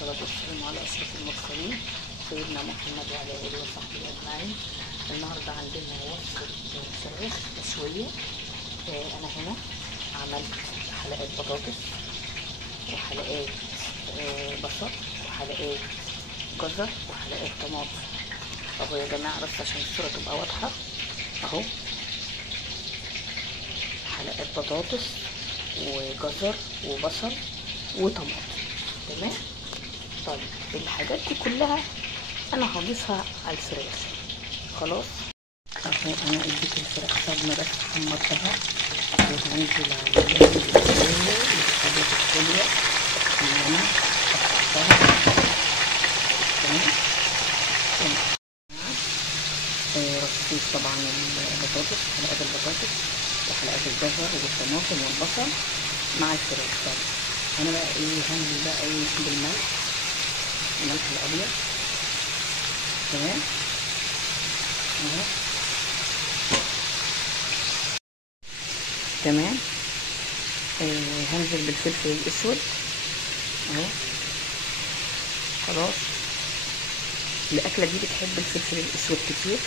والصلاة والسلام على أشرف المرسلين سيدنا محمد وعلى آله وصحبه أجمعين. النهارده عندنا وصفة فراخ مشوية. أنا هنا عملت حلقات بطاطس وحلقات بصل وحلقات جزر وحلقات طماطم اهو يا جماعة، بس عشان الصورة تبقى واضحة اهو. حلقات بطاطس وجزر وبصل وطماطم، تمام. طيب الحاجات دي كلها انا هضيفها على الفراخ. خلاص اهو انا اديت الفراخ صدمة بس حمرتها وهنزل عليها الحاجات الحلوة اللي انا قطعتها، تمام. رصيت طبعا البطاطس، حلقات البطاطس وحلقات الجزر والطماطم والبصل مع الفراخ. طيب انا بقى هنزل بقى بالملح، الملح الابيض، تمام اهو، تمام. هنزل بالفلفل الاسود اهو. خلاص الاكله دي بتحب الفلفل الاسود كتير،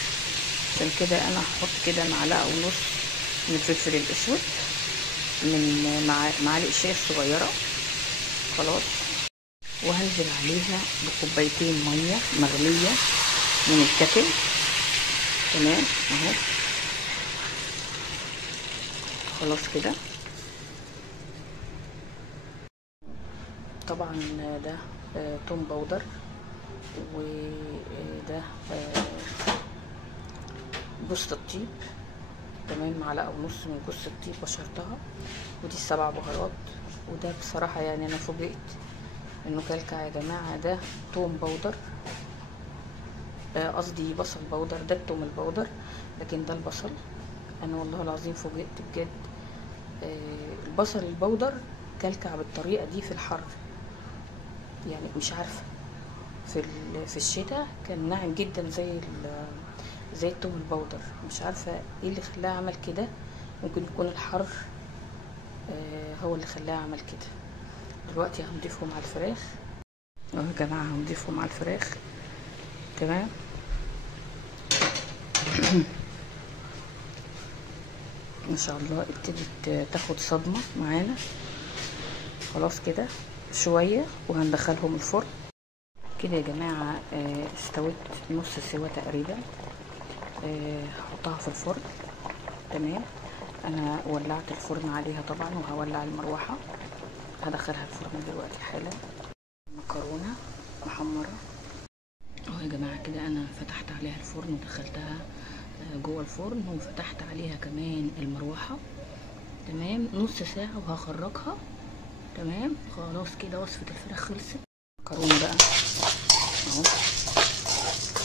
عشان كده انا هحط كده معلقه ونص من الفلفل الاسود من معالق شاي الصغيره. خلاص وهنزل عليها بكوبايتين ميه مغليه من الكتل، تمام اهو. خلاص كده طبعا ده توم باودر، وده جوز الطيب، تمام، معلقه ونص من جوز الطيب بشرتها، ودي 7 بهارات. وده بصراحه يعني انا فوجئت انه كلكع يا جماعه، ده توم باودر، قصدي بصل باودر، ده التوم الباودر لكن ده البصل. انا والله العظيم فوجئت بجد. البصل الباودر كلكع بالطريقه دي في الحر، يعني مش عارفه، في الشتاء كان ناعم جدا زي التوم الباودر. مش عارفه ايه اللي خلاه عمل كده، ممكن يكون الحر هو اللي خلاه عمل كده. دلوقتي هنضيفهم على الفراخ اهو يا جماعه، هنضيفهم على الفراخ، تمام. ما شاء الله ابتدت تاخد صدمه معانا. خلاص كده شويه وهندخلهم الفرن كده يا جماعه. استوت نص سوا تقريبا. هحطها في الفرن، تمام. انا ولعت الفرن عليها طبعا وهولع المروحه، هدخلها الفرن دلوقتي حالا. مكرونه محمره اهو يا جماعه كده، انا فتحت عليها الفرن ودخلتها جوه الفرن، وفتحت عليها كمان المروحه، تمام، نص ساعه وهخرجها، تمام. خلاص كده وصفه الفراخ خلصت. مكرونه بقى اهو،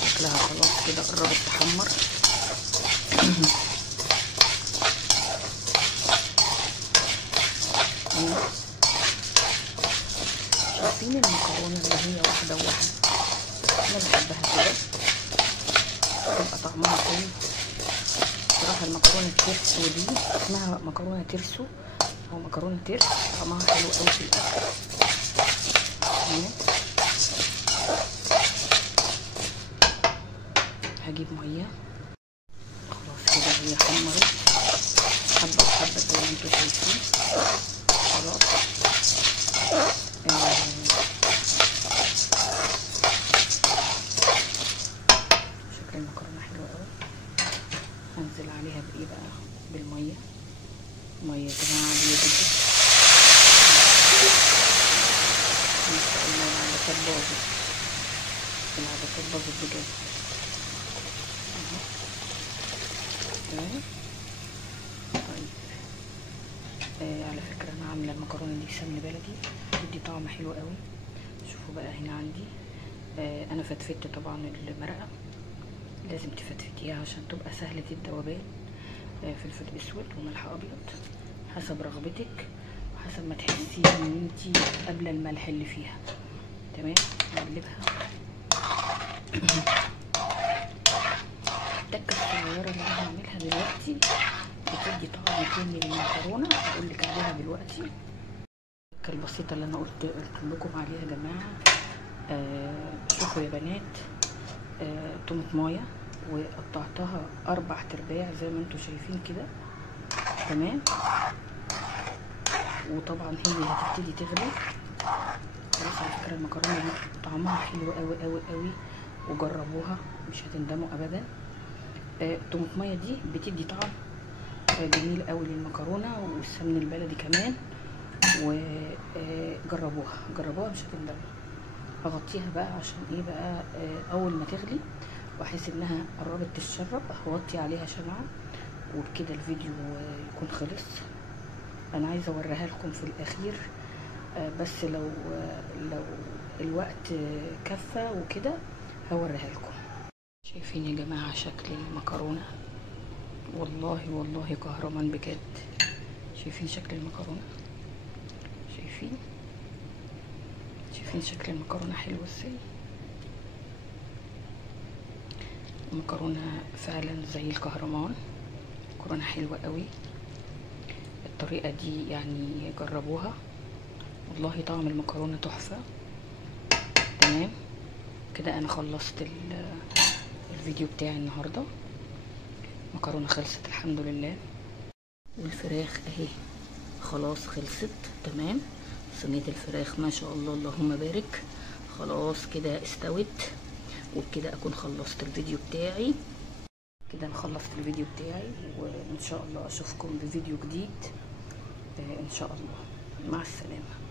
شكلها خلاص كده قربت تحمر. شايفين المكرونه اللي هي واحده وواحده، انا بحبها كده، تبقى طعمها حلو بصراحه. المكرونه الترسو دي اسمها مكرونه ترسو او مكرونه ترس، طعمها حلو قوي في الاكل. هجيب ميه. خلاص كده هي حمرت حبه بحبه زي ما انتوا شايفين. خلاص شكل المكرونه حلوه قوي. هنزل عليها بايه بقى؟ بالميه، ميه يا جماعه عاديه جدا. ما شاء الله العدسات باظت، العدسات باظت بجد اهو، تمام. طيب على فكره انا عامله المكرونه دي بسمن بلدي، بتدي طعم حلو قوي. شوفوا بقى هنا عندي انا فتفت طبعا المرقه، لازم تفتفتيها عشان تبقى سهله الذوبان. فلفل اسود وملح ابيض حسب رغبتك وحسب ما تحسي ان انتي قابله الملح اللي فيها، تمام. نقلبها. التكه الصغيره اللي انا هعملها دلوقتي بتدي طعم تاني للمكرونه، هقولك عليها دلوقتي. التكه البسيطه اللي انا قلت لكم عليها يا جماعه شوفوا يا بنات، طماطمايه وقطعتها 4/4 زي ما انتوا شايفين كده. تمام. وطبعا هي هتبتدي تغلي خلاص. على فكره المكرونه دي طعمها حلو قوي قوي قوي، وجربوها مش هتندموا ابدا. الطماطميه دي بتدي طعم جميل قوي للمكرونه، والسمن البلدي كمان. وجربوها جربوها مش هتندموا. هغطيها بقى عشان ايه بقى، اول ما تغلي واحس انها قربت تتشرب هوطي عليها شمعة، وبكده الفيديو يكون خلص. انا عايزه اوريها لكم في الاخير، بس لو الوقت كفى وكده هوريها لكم. شايفين يا جماعه شكل المكرونه؟ والله كهرمان بجد. شايفين شكل المكرونه؟ شايفين شكل المكرونه حلو ازاي؟ المكرونه فعلا زي الكهرمان، مكرونه حلوه قوي. الطريقه دي يعني جربوها، والله طعم المكرونه تحفه. تمام كده انا خلصت الفيديو بتاعي النهارده. مكرونه خلصت الحمد لله، والفراخ اهي خلاص خلصت. تمام. صينيه الفراخ ما شاء الله اللهم بارك، خلاص كده استوت. وبكده اكون خلصت الفيديو بتاعي. كده انا خلصت الفيديو بتاعي، وان شاء الله اشوفكم بفيديو جديد ان شاء الله. مع السلامه.